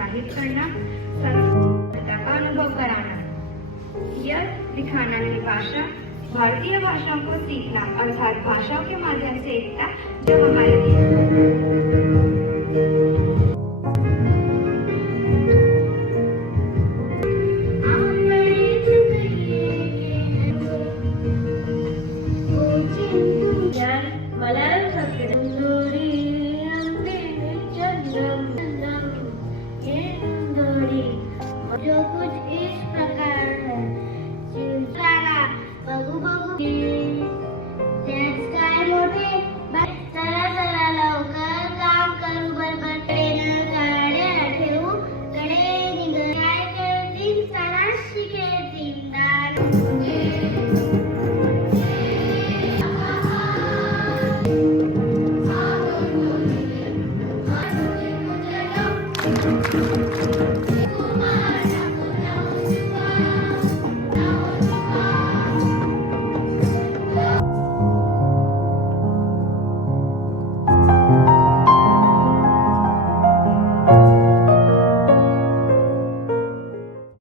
प्रोत्साहित करना, संस्कृतता का अनुभव कराना। यह दिखाना की भाषा भारतीय भाषाओं को सीखना अर्थात भाषाओं के माध्यम से एकता जो हमारे